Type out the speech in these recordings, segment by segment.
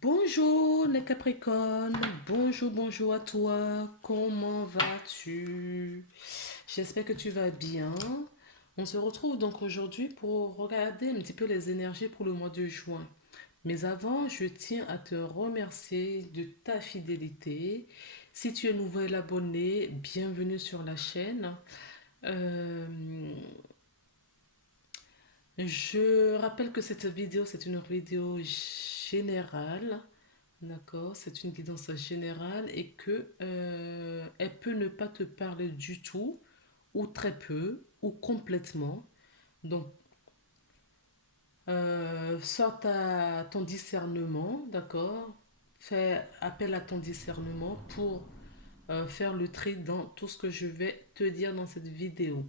Bonjour les Capricornes, bonjour à toi, comment vas-tu? J'espère que tu vas bien. On se retrouve donc aujourd'hui pour regarder un petit peu les énergies pour le mois de juin. Mais avant, je tiens à te remercier de ta fidélité. Si tu es nouvel abonné, bienvenue sur la chaîne. Euh, je rappelle que cette vidéo, c'est une vidéo générale. D'accord, c'est une guidance générale et que elle peut ne pas te parler du tout, ou très peu, ou complètement. Donc, sorte à ton discernement, d'accord? Fais appel à ton discernement pour faire le tri dans tout ce que je vais te dire dans cette vidéo.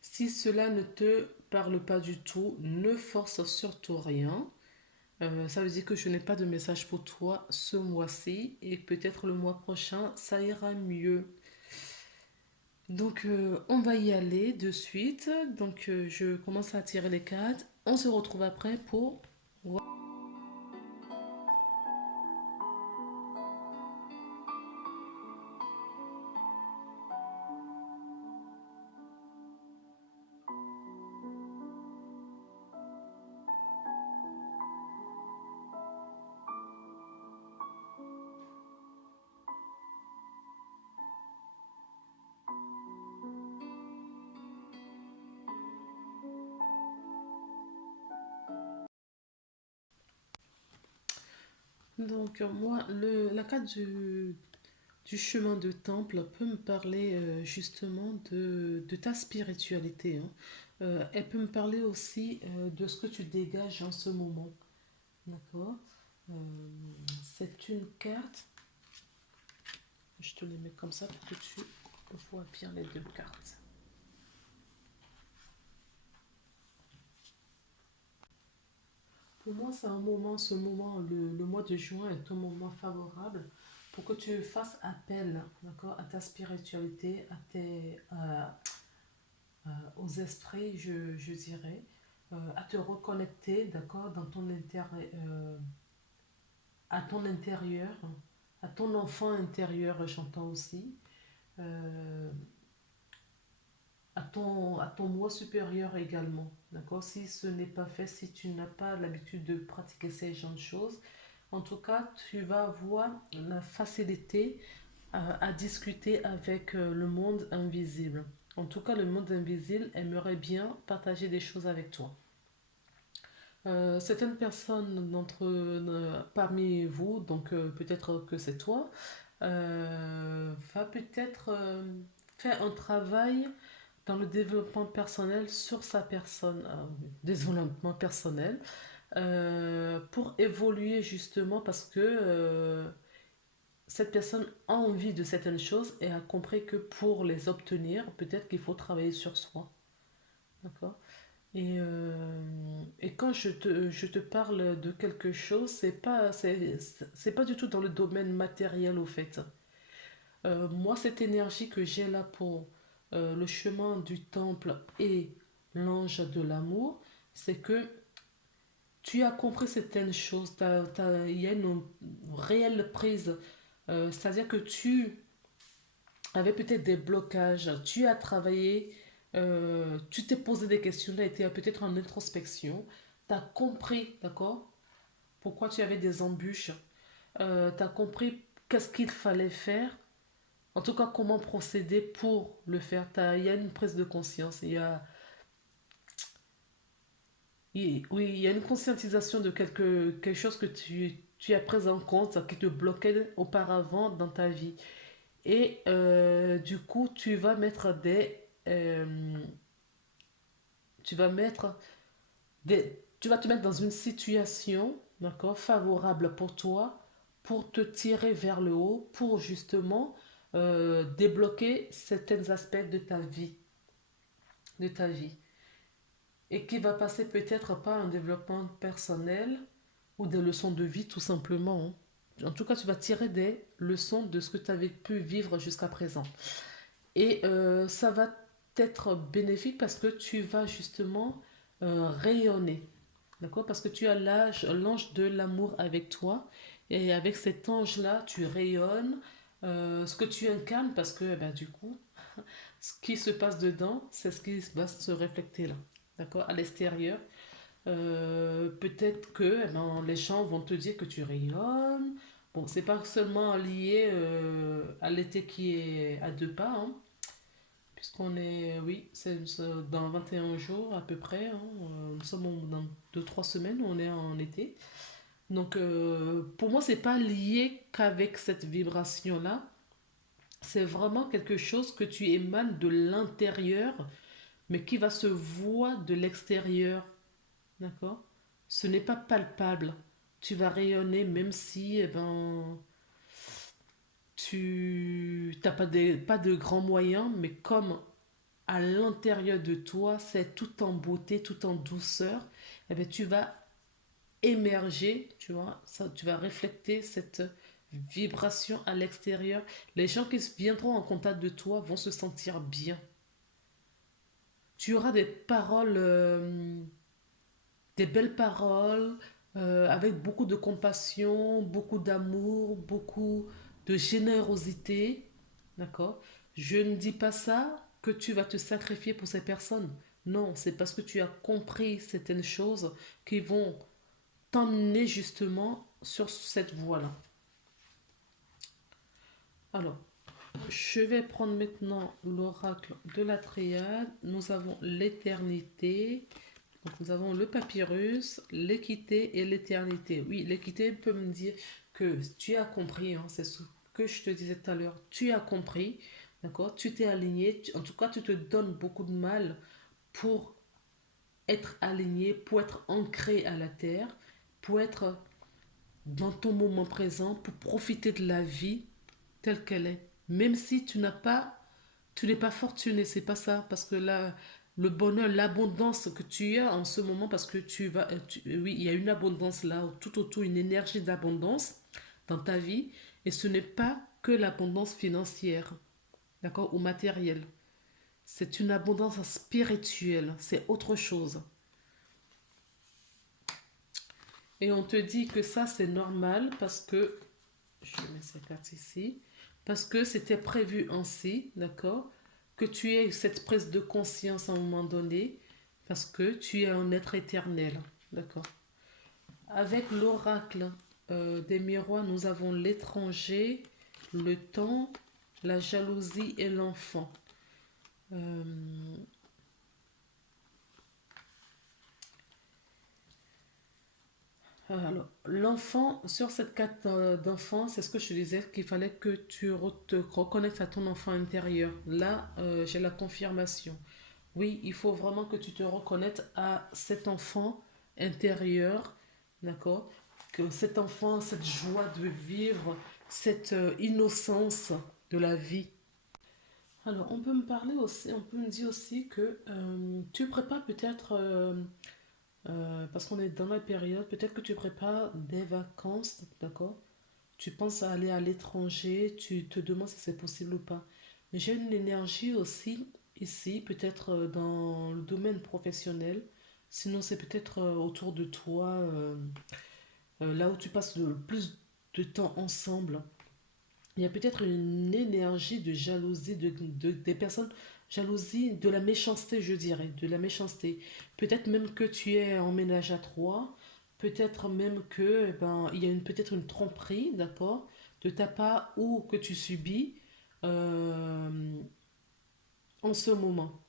Si cela ne te parle pas du tout, ne force surtout rien. Ça veut dire que je n'ai pas de message pour toi ce mois-ci et peut-être le mois prochain, ça ira mieux. Donc, on va y aller de suite. Donc, je commence à tirer les cartes. On se retrouve après pour... Donc, moi, la carte du chemin de temple peut me parler justement de ta spiritualité, hein. Elle peut me parler aussi de ce que tu dégages en ce moment. D'accord. Euh, c'est une carte. Je te les mets comme ça pour que tu vois bien les deux cartes. Pour moi, c'est un moment, ce moment, le mois de juin est un moment favorable pour que tu fasses appel, d'accord, à ta spiritualité, aux esprits, je dirais, à te reconnecter, d'accord, à ton intérieur, à ton enfant intérieur, j'entends aussi, euh, à ton moi supérieur également. D'accord? Si ce n'est pas fait, si tu n'as pas l'habitude de pratiquer ces genres de choses, en tout cas, tu vas avoir la facilité à discuter avec le monde invisible. En tout cas, le monde invisible aimerait bien partager des choses avec toi. Certaines personnes parmi vous, donc peut-être que c'est toi, va peut-être faire un travail dans le développement personnel sur sa personne, développement personnel, pour évoluer justement parce que cette personne a envie de certaines choses et a compris que pour les obtenir, peut-être qu'il faut travailler sur soi. D'accord? Et quand je te parle de quelque chose, c'est pas du tout dans le domaine matériel au fait. Moi, cette énergie que j'ai là pour le chemin du temple et l'ange de l'amour, c'est que tu as compris certaines choses, il y a une réelle prise. C'est-à-dire que tu avais peut-être des blocages, tu as travaillé, tu t'es posé des questions, tu as été peut-être en introspection, tu as compris, d'accord, pourquoi tu avais des embûches, tu as compris qu'est-ce qu'il fallait faire. En tout cas, comment procéder pour le faire? Il y a une prise de conscience. Oui, il y a une conscientisation de quelque chose que tu as pris en compte, qui te bloquait auparavant dans ta vie. Et du coup, tu vas mettre tu vas te mettre dans une situation, d'accord, favorable pour toi, pour te tirer vers le haut, pour justement débloquer certains aspects de ta vie, et qui va passer peut-être par un développement personnel ou des leçons de vie tout simplement, hein. En tout cas, tu vas tirer des leçons de ce que tu avais pu vivre jusqu'à présent. Et ça va être bénéfique parce que tu vas justement rayonner. D'accord? Parce que tu as l'ange de l'amour avec toi. Et avec cet ange-là, tu rayonnes ce que tu incarnes parce que, eh ben, du coup, ce qui se passe dedans, c'est ce qui va se refléter là. D'accord? À l'extérieur. Peut-être que eh ben, les gens vont te dire que tu rayonnes. Bon, c'est pas seulement lié à l'été qui est à 2 pas, hein, puisqu'on est, oui, c'est dans 21 jours à peu près, hein, nous sommes dans 2 3 semaines, on est en été. Donc, pour moi, c'est pas lié qu'avec cette vibration-là. C'est vraiment quelque chose que tu émanes de l'intérieur, mais qui va se voir de l'extérieur. D'accord? Ce n'est pas palpable. Tu vas rayonner même si eh ben, tu n'as pas de grands moyens, mais comme à l'intérieur de toi, c'est tout en beauté, tout en douceur, eh ben, tu vas émerger, tu vois, ça, tu vas refléter cette vibration à l'extérieur. Les gens qui viendront en contact de toi vont se sentir bien. Tu auras des belles paroles, avec beaucoup de compassion, beaucoup d'amour, beaucoup de générosité. D'accord? Je ne dis pas ça que tu vas te sacrifier pour ces personnes. Non, c'est parce que tu as compris certaines choses qui vont t'emmener justement sur cette voie-là. Alors, je vais prendre maintenant l'oracle de la triade. Nous avons l'éternité. Donc, nous avons le papyrus, l'équité et l'éternité. Oui, l'équité peut me dire que tu as compris, hein, c'est ce que je te disais tout à l'heure. Tu as compris, d'accord? Tu t'es aligné. En tout cas, tu te donnes beaucoup de mal pour être aligné, pour être ancré à la terre, pour être dans ton moment présent, pour profiter de la vie telle qu'elle est. Même si tu n'es pas fortuné, c'est pas ça, parce que là, le bonheur, l'abondance que tu as en ce moment, parce que oui, il y a une abondance là, tout autour, une énergie d'abondance dans ta vie, et ce n'est pas que l'abondance financière, d'accord, ou matérielle. C'est une abondance spirituelle, c'est autre chose. Et on te dit que ça, c'est normal parce que, je mets cette carte ici, parce que c'était prévu ainsi, d'accord? Que tu aies cette prise de conscience à un moment donné, parce que tu es un être éternel, d'accord? Avec l'oracle des miroirs, nous avons l'étranger, le temps, la jalousie et l'enfant. Euh, Alors, l'enfant, sur cette carte d'enfant, c'est ce que je te disais, qu'il fallait que te reconnectes à ton enfant intérieur. Là, j'ai la confirmation. Oui, il faut vraiment que tu te reconnectes à cet enfant intérieur, d'accord? Que cet enfant, cette joie de vivre, cette innocence de la vie. Alors, on peut me parler aussi, on peut me dire aussi que tu prépares peut-être parce qu'on est dans la période, peut-être que tu prépares des vacances, d'accord? Tu penses à aller à l'étranger, tu te demandes si c'est possible ou pas. Mais j'ai une énergie aussi ici, peut-être dans le domaine professionnel. Sinon, c'est peut-être autour de toi, là où tu passes le plus de temps ensemble. Il y a peut-être une énergie de jalousie des personnes, jalousie de la méchanceté, je dirais, de la méchanceté. Peut-être même que tu es en ménage à trois, peut-être même que, eh ben, il y a peut-être une tromperie, d'accord, de ta part ou que tu subis euh, en ce moment.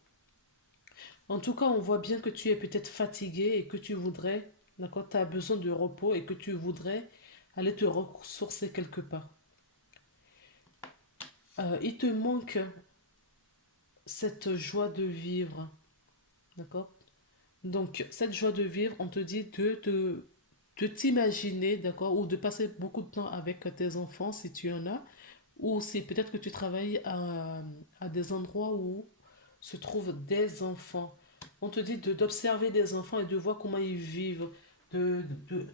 En tout cas, on voit bien que tu es peut-être fatigué et que tu voudrais, d'accord, tu as besoin de repos et que tu voudrais aller te ressourcer quelque part. Il te manque cette joie de vivre, d'accord? Donc, cette joie de vivre, on te dit de t'imaginer, d'accord? Ou de passer beaucoup de temps avec tes enfants si tu en as, ou si peut-être que tu travailles à des endroits où se trouvent des enfants. On te dit d'observer des enfants et de voir comment ils vivent,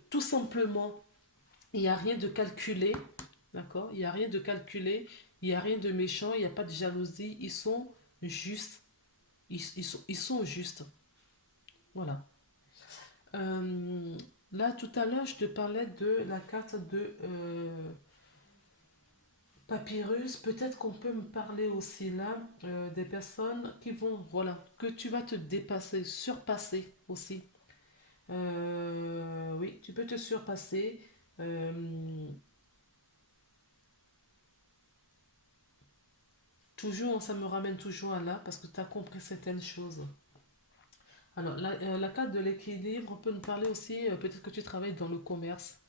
tout simplement. Il n'y a rien de calculé, d'accord? Il n'y a rien de calculé, il n'y a rien de méchant, il n'y a pas de jalousie. Ils sont justes. Ils sont justes. Voilà. Euh, Là, tout à l'heure, je te parlais de la carte de Papyrus. Peut-être qu'on peut me parler aussi là des personnes qui vont, voilà, que tu vas te dépasser, surpasser aussi. Oui, tu peux te surpasser. Euh, Toujours, ça me ramène toujours à là parce que tu as compris certaines choses. Alors, la carte de l'équilibre, on peut nous parler aussi, peut-être que tu travailles dans le commerce,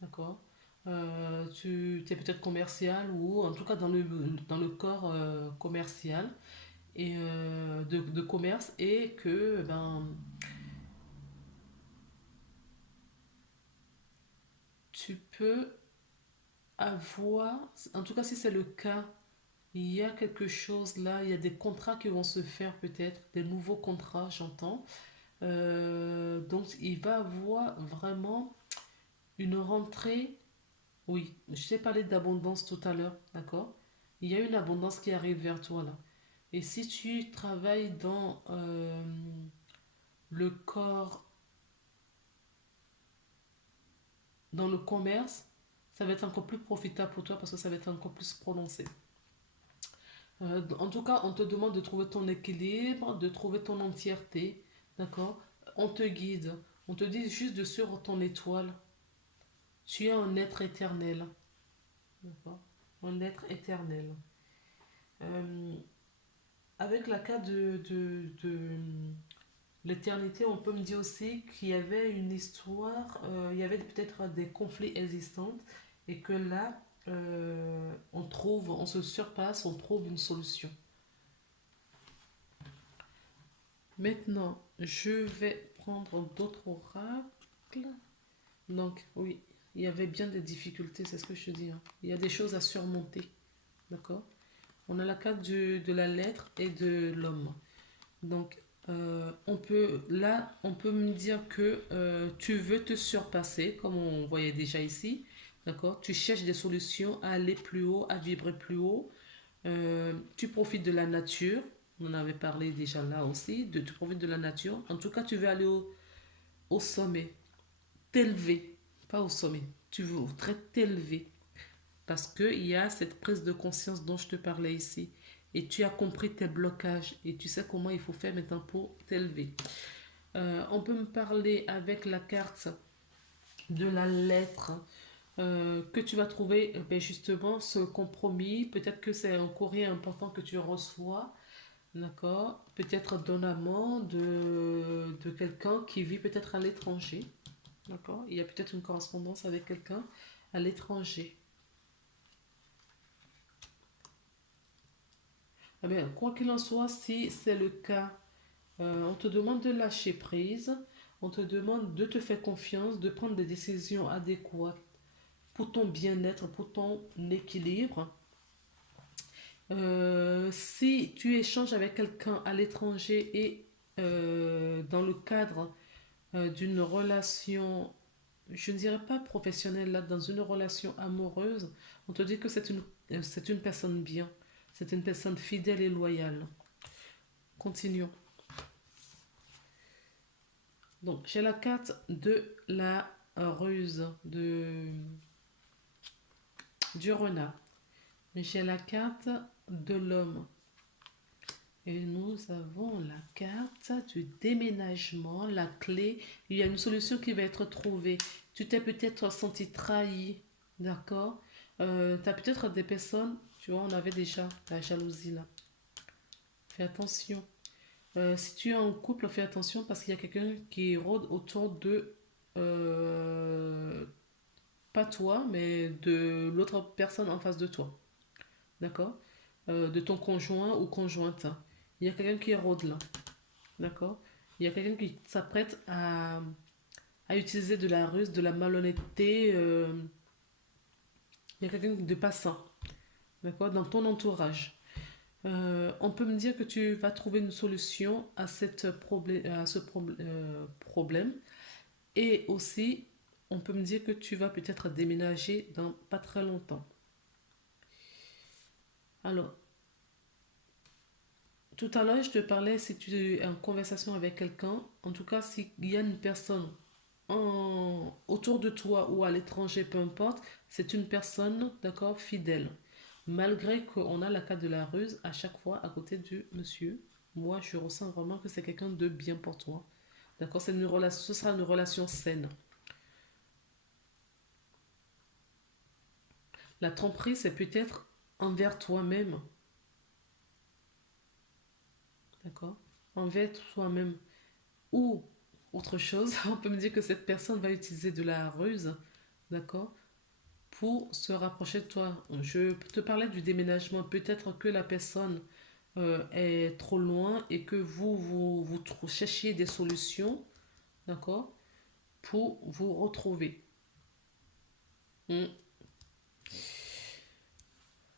d'accord? Tu es peut-être commercial ou en tout cas dans le corps commercial et de commerce et que ben, tu peux avoir, en tout cas si c'est le cas, il y a quelque chose là, il y a des contrats qui vont se faire peut-être, des nouveaux contrats, j'entends. Donc il va avoir vraiment une rentrée. Oui, je t'ai parlé d'abondance tout à l'heure, d'accord? Il y a une abondance qui arrive vers toi là. Et si tu travailles dans le corps, dans le commerce, ça va être encore plus profitable pour toi parce que ça va être encore plus prononcé. En tout cas, on te demande de trouver ton équilibre, de trouver ton entièreté, d'accord? On te guide, on te dit juste de suivre ton étoile. Tu es un être éternel, d'accord? Un être éternel. Euh, Avec la carte de l'éternité, on peut me dire aussi qu'il y avait une histoire, il y avait peut-être des conflits existants et que là, on se surpasse, on trouve une solution. Maintenant, je vais prendre d'autres oracles. Donc, oui, il y avait bien des difficultés, c'est ce que je dis, hein. Il y a des choses à surmonter, d'accord? On a la carte de la lettre et de l'homme. Donc, on peut me dire que tu veux te surpasser, comme on voyait déjà ici, d'accord? Tu cherches des solutions à aller plus haut, à vibrer plus haut. Tu profites de la nature. On en avait parlé déjà là aussi. Tu profites de la nature. En tout cas, tu veux aller au sommet, t'élever, pas au sommet. Tu veux très t'élever. Parce qu'il y a cette prise de conscience dont je te parlais ici. Et tu as compris tes blocages. Et tu sais comment il faut faire maintenant pour t'élever. On peut me parler avec la carte de la lettre que tu vas trouver ben justement ce compromis. Peut-être que c'est un courrier important que tu reçois. D'accord? Peut-être d'un amant, de quelqu'un qui vit peut-être à l'étranger. D'accord? Il y a peut-être une correspondance avec quelqu'un à l'étranger. Eh bien, quoi qu'il en soit, si c'est le cas, on te demande de lâcher prise, on te demande de te faire confiance, de prendre des décisions adéquates pour ton bien-être, pour ton équilibre. Si tu échanges avec quelqu'un à l'étranger et dans le cadre d'une relation, je ne dirais pas professionnelle, là, dans une relation amoureuse, on te dit que c'est une personne bien, c'est une personne fidèle et loyale. Continuons. Donc, j'ai la carte de la ruse du renard. J'ai la carte de l'homme. Et nous avons la carte du déménagement, la clé. Il y a une solution qui va être trouvée. Tu t'es peut-être senti trahi, d'accord? Tu as peut-être des personnes, tu vois, on avait déjà la jalousie là. Fais attention. Si tu es en couple, fais attention parce qu'il y a quelqu'un qui rôde autour de, euh, pas toi, mais de l'autre personne en face de toi, d'accord? De ton conjoint ou conjointe. Il y a quelqu'un qui rôde là. D'accord? Il y a quelqu'un qui s'apprête à utiliser de la ruse, de la malhonnêteté. Il y a quelqu'un de pas sain, d'accord? Dans ton entourage. On peut me dire que tu vas trouver une solution à, à ce problème. Et aussi, on peut me dire que tu vas peut-être déménager dans pas très longtemps. Alors, Tout à l'heure, je te parlais si tu es en conversation avec quelqu'un, en tout cas, s'il y a une personne autour de toi ou à l'étranger, peu importe, c'est une personne, d'accord, fidèle. Malgré qu'on a la carte de la ruse à chaque fois à côté du monsieur, moi, je ressens vraiment que c'est quelqu'un de bien pour toi. D'accord, c'est une relation, ce sera une relation saine. La tromperie, c'est peut-être envers toi-même, d'accord, envers toi-même. Ou autre chose, on peut me dire que cette personne va utiliser de la ruse, d'accord, pour se rapprocher de toi. Je te parlais du déménagement. Peut-être que la personne est trop loin et que vous cherchiez des solutions, d'accord, pour vous retrouver. Mm.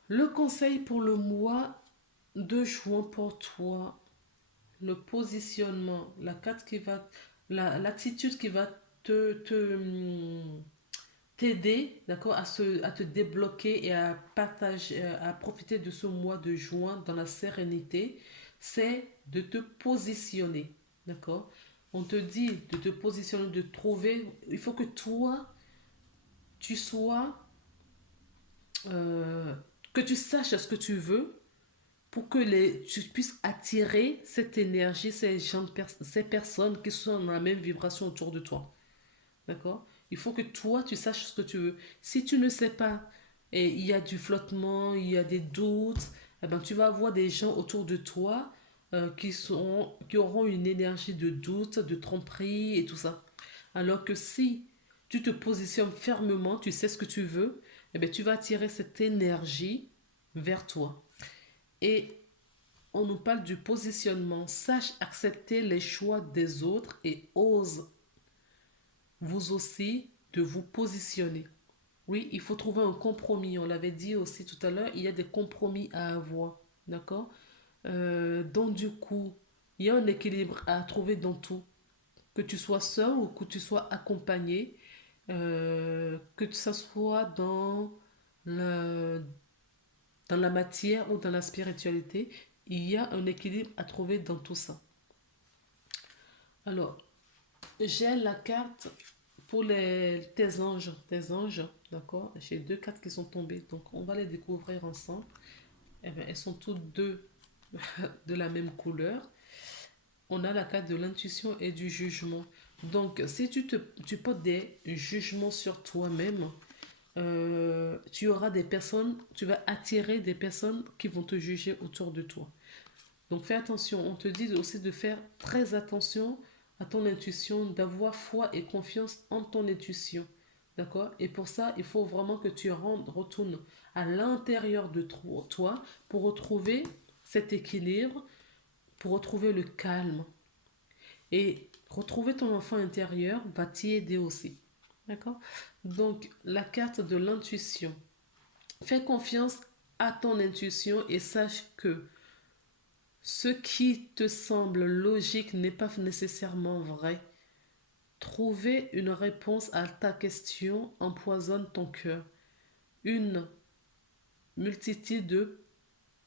Le conseil pour le mois de juin pour toi, le positionnement, la carte qui va, l'attitude qui va t'aider, d'accord, à te débloquer et à partager, à profiter de ce mois de juin dans la sérénité, c'est de te positionner, d'accord. On te dit de te positionner, de trouver, il faut que toi, tu sois, euh, que tu saches ce que tu veux pour que tu puisses attirer cette énergie, ces personnes qui sont dans la même vibration autour de toi. D'accord. Il faut que toi, tu saches ce que tu veux. Si tu ne sais pas, et il y a du flottement, il y a des doutes, eh ben, tu vas avoir des gens autour de toi qui auront une énergie de doute, de tromperie et tout ça. Alors que si tu te positionnes fermement, tu sais ce que tu veux, eh ben, tu vas attirer cette énergie vers toi. Et on nous parle du positionnement. Sache accepter les choix des autres et ose vous aussi de vous positionner. Oui, il faut trouver un compromis. On l'avait dit aussi tout à l'heure, il y a des compromis à avoir. D'accord. Donc du coup, il y a un équilibre à trouver dans tout. Que tu sois seul ou que tu sois accompagné, que ce soit le, dans la matière ou dans la spiritualité, il y a un équilibre à trouver dans tout ça. Alors, j'ai la carte pour tes anges, d'accord. J'ai deux cartes qui sont tombées, donc on va les découvrir ensemble. Eh bien, elles sont toutes deux de la même couleur. On a la carte de l'intuition et du jugement. Donc, si tu portes des jugements sur toi-même, tu auras des personnes, tu vas attirer des personnes qui vont te juger autour de toi. Donc fais attention, on te dit aussi de faire très attention à ton intuition, d'avoir foi et confiance en ton intuition. D'accord. Et pour ça, il faut vraiment que tu retournes à l'intérieur de toi pour retrouver cet équilibre, pour retrouver le calme. Et retrouver ton enfant intérieur va t'y aider aussi. D'accord. Donc, la carte de l'intuition. Fais confiance à ton intuition et sache que ce qui te semble logique n'est pas nécessairement vrai. Trouver une réponse à ta question empoisonne ton cœur. Une multitude de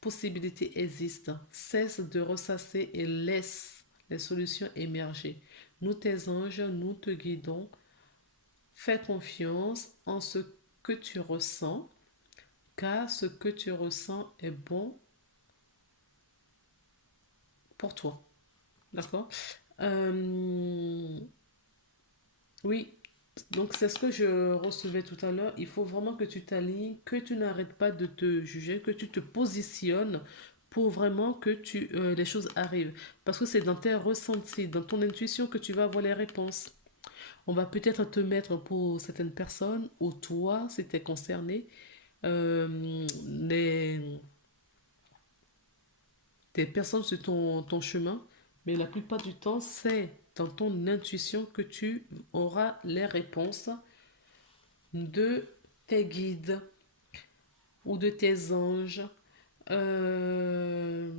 possibilités existent. Cesse de ressasser et laisse les solutions émerger. Nous, tes anges, nous te guidons. Fais confiance en ce que tu ressens, car ce que tu ressens est bon pour toi. D'accord. Euh, Oui, donc c'est ce que je recevais tout à l'heure. Il faut vraiment que tu t'alignes, que tu n'arrêtes pas de te juger, que tu te positionnes pour vraiment que les choses arrivent. Parce que c'est dans tes ressentis, dans ton intuition que tu vas avoir les réponses. On va peut-être te mettre pour certaines personnes, ou toi, si tu es concerné, euh, les, des personnes sur ton chemin, mais la plupart du temps, c'est dans ton intuition que tu auras les réponses de tes guides ou de tes anges. Euh,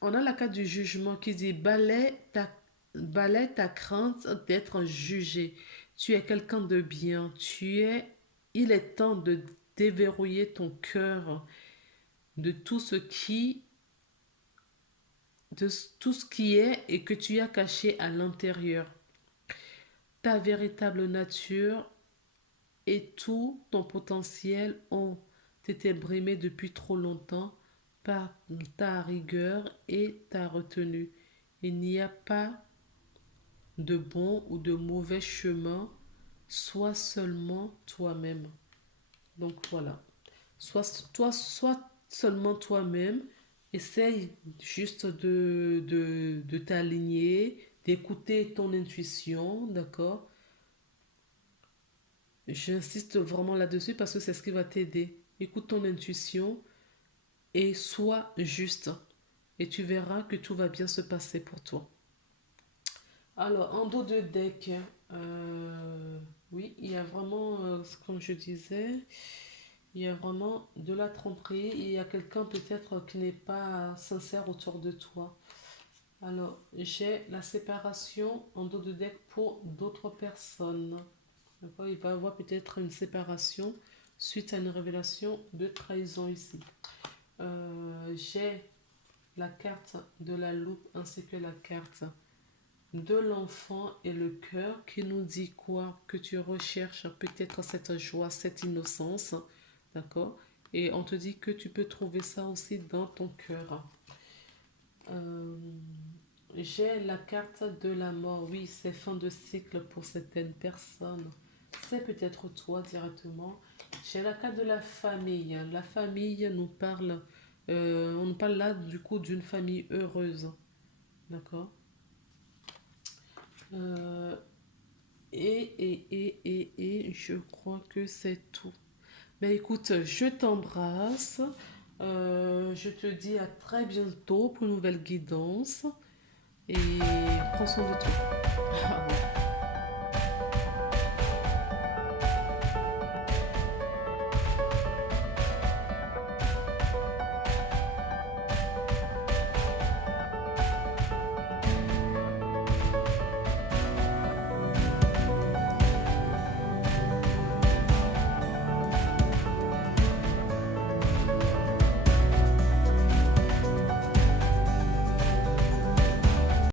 on a la carte du jugement qui dit balaie ta crainte d'être jugé. Tu es quelqu'un de bien. Il est temps de déverrouiller ton cœur de tout ce qui de tout ce qui est et que tu as caché à l'intérieur. Ta véritable nature et tout ton potentiel ont été brimés depuis trop longtemps par ta rigueur et ta retenue. Il n'y a pas de bon ou de mauvais chemin, sois seulement toi-même. Donc voilà, sois seulement toi-même, essaye juste de t'aligner, d'écouter ton intuition, d'accord? J'insiste vraiment là-dessus parce que c'est ce qui va t'aider. Écoute ton intuition et sois juste. Et tu verras que tout va bien se passer pour toi. Alors, en dos de deck, oui, il y a vraiment, comme je disais, il y a vraiment de la tromperie. Il y a quelqu'un peut-être qui n'est pas sincère autour de toi. Alors, j'ai la séparation en dos de deck pour d'autres personnes. D'accord. Il va y avoir peut-être une séparation suite à une révélation de trahison ici. J'ai la carte de la loupe ainsi que la carte de l'enfant et le cœur qui nous dit quoi? Que tu recherches peut-être cette joie, cette innocence, d'accord? Et on te dit que tu peux trouver ça aussi dans ton cœur. Euh, j'ai la carte de la mort. Oui, c'est fin de cycle pour certaines personnes. C'est peut-être toi directement. J'ai la carte de la famille. La famille nous parle, on nous parle là du coup d'une famille heureuse. D'accord. Euh, je crois que c'est tout. Mais écoute, je t'embrasse. Je te dis à très bientôt pour une nouvelle guidance. Et prends soin de toi.